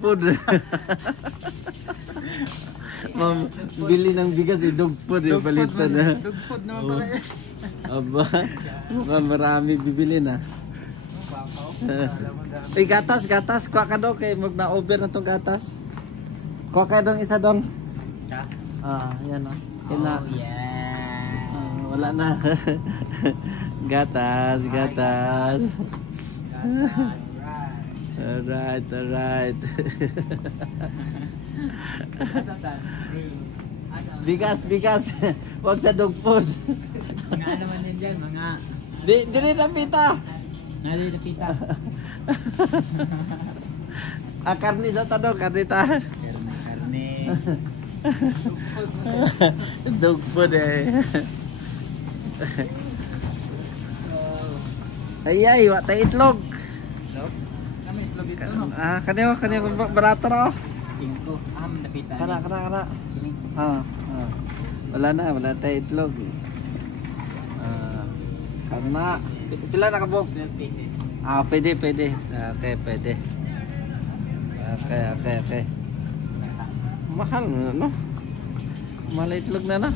food. Bili ng bigas dog food balitan na. Dog food naman pala eh. Aba, mukhang marami bibili na. Ay, gatas. Kuha ka daw kay mag-na-over na tong gatas. Kuha ka daw isa dong. Isa? Yan o. Oh, yeah. Wala na. Gatas. Alright. Bigas. Wag sa dog food. Mga ano man din dyan, mga... Dili na pita. Nali na pita. Karni sa tanong, karni ta. Karne. Dog food eh. Ay, wata itlog. Itlog? Kami itlog ito no? Kanyo barato na oh. 5. Napita. Kana. Wala tayo itlog. Karna. Pila na kabog? 12 pieces. Pwede. Okay, pwede. Okay. Mahal no? Mahal itlog na.